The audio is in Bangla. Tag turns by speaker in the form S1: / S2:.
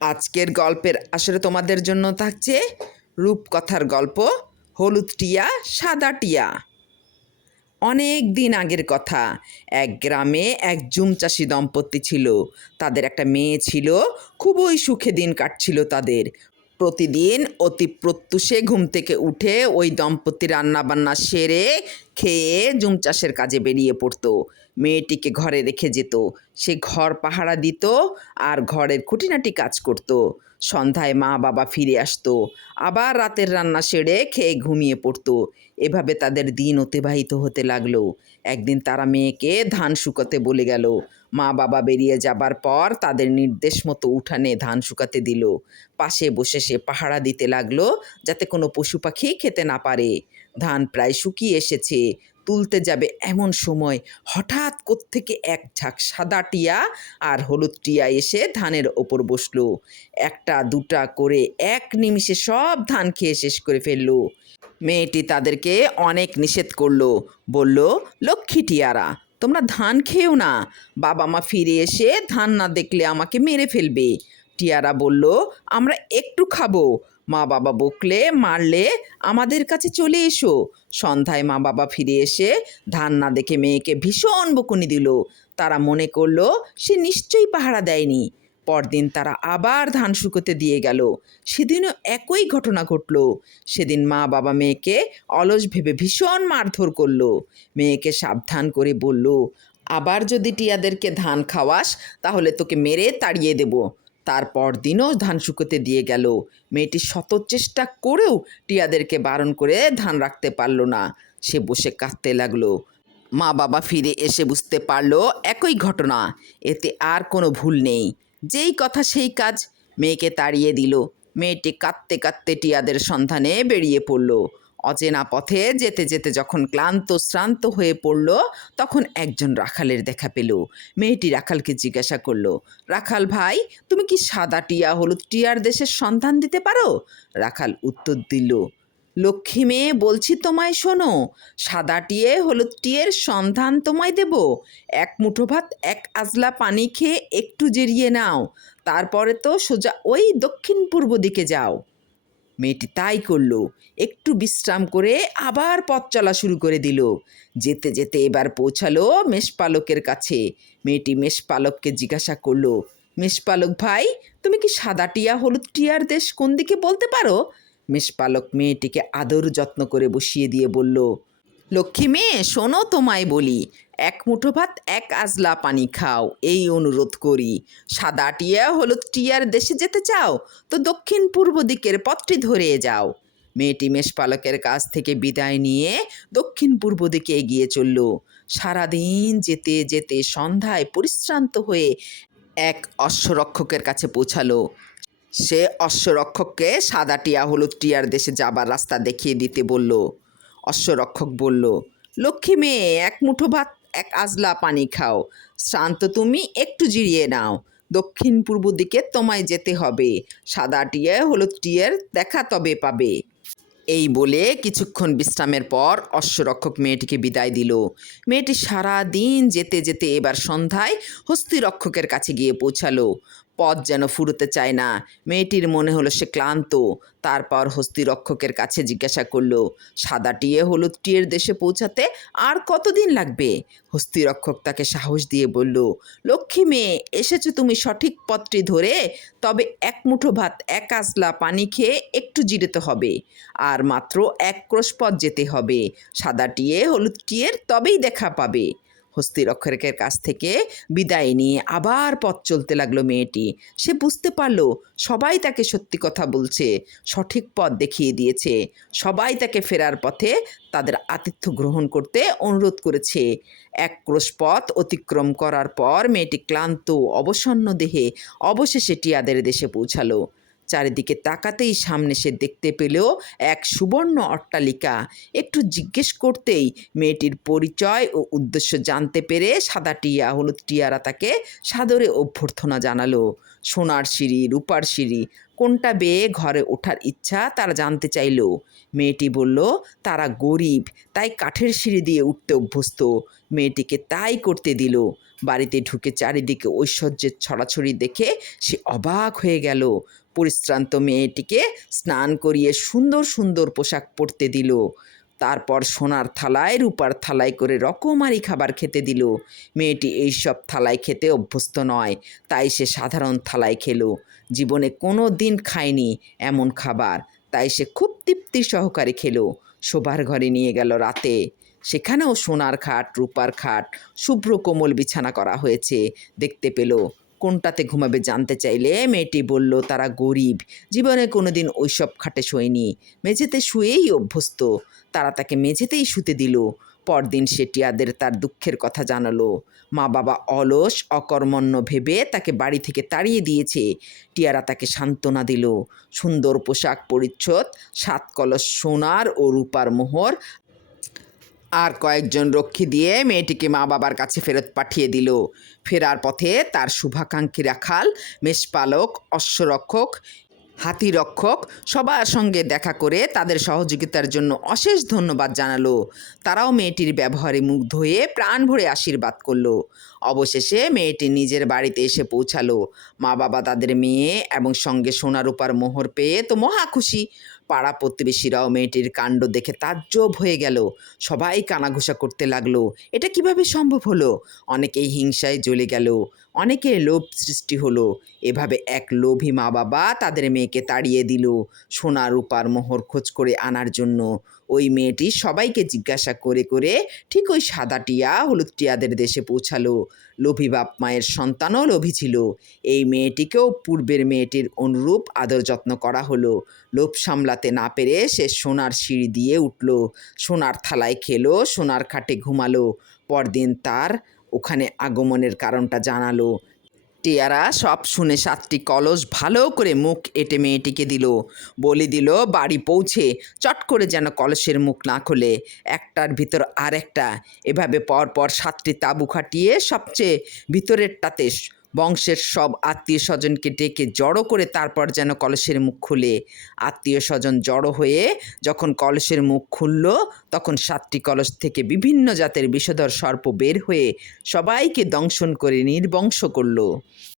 S1: আজকের গল্পের আসরে তোমাদের জন্য থাকছে রূপকথার গল্প, হলুদ টিয়া, সাদা টিয়া। অনেক দিন আগের কথা, এক গ্রামে এক জুম চাষি দম্পতি ছিল। তাদের একটা মেয়ে ছিল, খুবই সুখে দিন কাটছিল তাদের। প্রতিদিন অতি প্রত্যুষে ঘুম থেকে উঠে ওই দম্পতি রান্নাবান্না সেরে খেয়ে জুম চাষের কাজে বেরিয়ে পড়তো। মেয়েটিকে ঘরে রেখে যেত। সে ঘর পাহারা দিত আর ঘরের খুঁটিনাটি কাজ করত। সন্ধ্যায় মা বাবা ফিরে আসতো। আবার রাতের রান্না সেরে খেয়ে ঘুমিয়ে পড়তো। এভাবে তাদের দিন অতিবাহিত হতে লাগল। একদিন তারা মেয়েকে ধান শুকাতে বলে গেল। মা বাবা বেরিয়ে যাবার পর তাদের নির্দেশ মতো উঠানে ধান শুকাতে দিল। পাশে বসে সে পাহারা দিতে লাগল যাতে কোনো পশু পাখি খেতে না পারে। ধান প্রায় শুকিয়ে এসেছে। তুলতে যাবে এমন সময়। হঠাৎ কোত্থেকে এক ঝাঁক সাদা টিয়া আর হলুদ টিয়া এসে ধানের ওপর বসল। একটা, দুটা করে এক নিমিষে সব ধান খেয়ে শেষ করে ফেলল। মেয়েটি তাদেরকে অনেক নিষেধ করল। বলল, লক্ষ্মী টিয়ারা, তোমরা ধান খেয়েও না। বাবা মা ফিরে এসে ধান না দেখলে আমাকে মেরে ফেলবে। টিয়ারা বলল, আমরা একটু খাব। মা বাবা বকলে, মারলে আমাদের কাছে চলে এসো। সন্ধ্যায় মা বাবা ফিরে এসে ধান না দেখে মেয়েকে ভীষণ বকুনি দিল। তারা মনে করল, সে নিশ্চয়ই পাহারা দেয়নি। পরদিন তারা আবার ধান শুকোতে দিয়ে গেল। সেদিনও একই ঘটনা ঘটল। সেদিন মা বাবা মেয়েকে অলস ভেবে ভীষণ মারধর করল। মেয়েকে সাবধান করে বলল, আবার যদি টিয়াদেরকে ধান খাওয়াস, তাহলে তোকে মেরে তাড়িয়ে দেব। তারপর দিনও ধান শুকোতে দিয়ে গেল। মেয়েটি শত চেষ্টা করেও টিয়াদেরকে বারণ করে ধান রাখতে পারল না। সে বসে কাঁদতে লাগল। মা বাবা ফিরে এসে বুঝতে পারল একই ঘটনা। এতে আর কোনো ভুল নেই। যেই কথা সেই কাজ মেয়েকে তাড়িয়ে দিল। মেয়েটি কাঁদতে কাঁদতে টিয়াদের সন্ধানে বেরিয়ে পড়ল। অচেনা পথে যেতে যেতে যখন ক্লান্ত, শ্রান্ত হয়ে পড়ল, তখন একজন রাখালের দেখা পেল। মেয়েটি রাখালকে জিজ্ঞাসা করল, রাখাল ভাই, তুমি কি সাদা টিয়া, হলুদ টিয়ার দেশের সন্ধান দিতে পারো? রাখাল উত্তর দিল, লক্ষ্মী মেয়ে, বলছি তোমায় শোনো, সাদা টিয়ে, হলুদ টিয়ের সন্ধান তোমায় দেব। এক মুঠো ভাত, এক আজলা পানি খেয়ে একটু জিরিয়ে নাও। তারপরে তো সোজা ওই দক্ষিণ পূর্ব দিকে যাও। মেয়েটি তাই করল। একটু বিশ্রাম করে আবার পথ চলা শুরু করে দিল। যেতে যেতে এবার পৌঁছালো মেষপালকের কাছে। মেয়েটি মেষপালককে জিজ্ঞাসা করল, মেষপালক ভাই, তুমি কি সাদা টিয়া, হলুদ টিয়ার দেশ কোন দিকে বলতে পারো? মেষপালক মেয়েটিকে আদর যত্ন করে বসিয়ে দিয়ে বলল, লক্ষ্মী মেয়ে, শোনো তোমায় বলি এক মুঠো ভাত, এক আজলা পানি খাও। এই অনুরোধ করি। সাদা টিয়া হলুদ টিয়ার দেশে যেতে চাও, তো দক্ষিণ পূর্ব দিকের পথটি ধরে যাও। মেয়েটি মেষপালকের কাছ থেকে বিদায় নিয়ে দক্ষিণ পূর্ব দিকে এগিয়ে চলল। সারাদিন যেতে যেতে সন্ধ্যায় পরিশ্রান্ত হয়ে এক অশ্বরক্ষকের কাছে পৌঁছালো। সে অশ্বরক্ষককে সাদা টিয়া হলুদ টিয়ার দেশে যাবার রাস্তা দেখিয়ে দিতে বলল। অশ্বরক্ষক বলল, লক্ষ্মী মেয়ে, এক মুঠো ভাত এক আজলা পানি খাও। শ্রান্ত তুমি একটু জিরিয়ে নাও। দক্ষিণ পূর্ব দিকে তোমায় যেতে হবে। সাদা টিয়ে, হলুদ টিয়ের দেখা তবে পাবে। এই বলে কিছুক্ষণ বিশ্রামের পর অশ্বরক্ষক মেয়েটিকে বিদায় দিল। মেয়েটি সারা দিন যেতে যেতে এবার সন্ধ্যায় হস্তিরক্ষকের কাছে গিয়ে পৌঁছালো। পথ যেন ফুরোতে চায় না। মেয়েটির মনে হলো সে ক্লান্ত। তারপর হস্তিরক্ষকের কাছে জিজ্ঞাসা করল সাদা টিয়ে হলুদ টিয়ের দেশে পৌঁছাতে আর কতদিন লাগবে? হস্তিরক্ষক তাকে সাহস দিয়ে বলল, লক্ষ্মী মেয়ে, এসেছ তুমি সঠিক পথটি ধরে, তবে এক মুঠো ভাত, এক আজলা পানি খেয়ে একটু জিরেতে হবে। আর মাত্র এক ক্রোশ পথ যেতে হবে। সাদা টিয়ে হলুদ টিয়ের তবেই দেখা পাবে। হস্তিরক্ষকের কাছ থেকে বিদায় নিয়ে আবার পথ চলতে লাগল মেয়েটি। সে বুঝতে পারল, সবাই তাকে সত্যি কথা বলছে, সঠিক পথ দেখিয়ে দিয়েছে। সবাই তাকে ফেরার পথে তাদের আতিথ্য গ্রহণ করতে অনুরোধ করেছে। এক ক্রোশ পথ অতিক্রম করার পর মেয়েটি ক্লান্ত অবসন্ন দেহে অবশেষে টিয়াদের দেশে পৌঁছালো। চারিদিকে তাকাতেই সামনে সে দেখতে পেলেও এক সুবর্ণ অট্টালিকা। একটু জিজ্ঞেস করতেই মেয়েটির পরিচয় ও উদ্দেশ্য জানতে পেরে সাদা টিয়া, হলুদ টিয়ারা তাকে সাদরে অভ্যর্থনা জানালো। সোনার সিঁড়ি, রূপার সিঁড়ি, কোনটা বেয়ে ঘরে ওঠার ইচ্ছা তারা জানতে চাইল। মেয়েটি বলল, তারা গরিব, তাই কাঠের সিঁড়ি দিয়ে উঠতে অভ্যস্ত। মেয়েটিকে তাই করতে দিল। বাড়িতে ঢুকে চারিদিকে ঐশ্বর্যের ছড়াছড়ি দেখে সে অবাক হয়ে গেল। পরিশ্রান্ত মেয়েটিকে স্নান করিয়ে সুন্দর সুন্দর পোশাক পরতে দিল। তারপর সোনার থালায়, রূপার থালায় করে রকমারি খাবার খেতে দিল। মেয়েটি এইসব থালায় খেতে অভ্যস্ত নয়, তাই সে সাধারণ থালায় খেলো। জীবনে কোনো দিন খায়নি এমন খাবার, তাই সে খুব তৃপ্তি সহকারে খেলো। শোবার ঘরে নিয়ে গেল রাতে। সেখানেও সোনার খাট, রূপার খাট, শুভ্র কোমল বিছানা করা হয়েছে। দেখতে পেল কোনটাতে ঘুমাবে জানতে চাইলে মেয়েটি বলল, তারা গরিব। জীবনে কোনোদিন ওইসব খাটে শোয়নি। মেঝেতে শুয়েই অভ্যস্ত। তারা তাকে মেঝেতেই শুতে দিল। পরদিন সে টিয়াদের তার দুঃখের কথা জানালো। মা বাবা অলস, অকর্মণ্য ভেবে তাকে বাড়ি থেকে তাড়িয়ে দিয়েছে। টিয়ারা তাকে সান্ত্বনা দিল। সুন্দর পোশাক পরিচ্ছদ, সাত কলস সোনার ও রূপার মোহর আর কয়েকজন রক্ষী দিয়ে মেয়েটিকে মা বাবার কাছে ফেরত পাঠিয়ে দিল। ফেরার পথে তার শুভাকাঙ্ক্ষী রাখাল, মেষপালক, অশ্বরক্ষক, হাতিরক্ষক সবার সঙ্গে দেখা করে তাদের সহযোগিতার জন্য অশেষ ধন্যবাদ জানালো। তারাও মেয়েটির ব্যবহারে মুগ্ধ হয়ে প্রাণ ভরে আশীর্বাদ করল। অবশেষে মেয়েটি নিজের বাড়িতে এসে পৌঁছালো। মা বাবা তাদের মেয়ে এবং সঙ্গে সোনা রূপার মোহর পেয়ে তো মহা খুশি। পাড়া প্রতিবেশীরাও মেয়েটির কাণ্ড দেখে তাজ্জব হয়ে গেল। সবাই কানাঘুষা করতে লাগল। এটা কীভাবে সম্ভব হলো? অনেকেই হিংসায় জ্বলে গেল। অনেকে লোভ সৃষ্টি হলো। এভাবে এক লোভী মা বাবা তাদের মেয়েকে তাড়িয়ে দিল সোনা, রূপার মোহর খোঁজ করে আনার জন্য। ওই মেয়েটি সবাইকে জিজ্ঞাসা করে করে ঠিক ওই সাদা টিয়া হলুদ টিয়াদের দেশে পৌঁছালো। লোভী বাপ মায়ের সন্তানও লোভী ছিল। এই মেয়েটিকেও পূর্বের মেয়েটির অনুরূপ আদর যত্ন করা হলো। লোভ সামলাতে না পেরে সে সোনার সিঁড়ি দিয়ে উঠল। সোনার থালায় খেলো, সোনার খাটে ঘুমালো। পরদিন তার ওখানে আগমনের কারণটা জানালো। টিয়ারা সব শুনে সাতটি কলস ভালো করে মুখ এঁটে মেয়েটিকে দিল। বলি দিল, বাড়ি পৌঁছে চট করে যেন কলসের মুখ না খোলে। একটার ভিতর আর একটা এভাবে পরপর সাতটি তাবু খাটিয়ে সবচেয়ে ভিতরেরটাতে বংশের সব আত্মীয় স্বজনকে ডেকে জড়ো করে তারপর যেন কলসের মুখ খুলে। আত্মীয় স্বজন জড়ো হয়ে যখন কলসের মুখ খুলল, তখন সাতটি কলস থেকে বিভিন্ন জাতের বিষধর সর্প বের হয়ে সবাইকে দংশন করে নির্বংশ করল।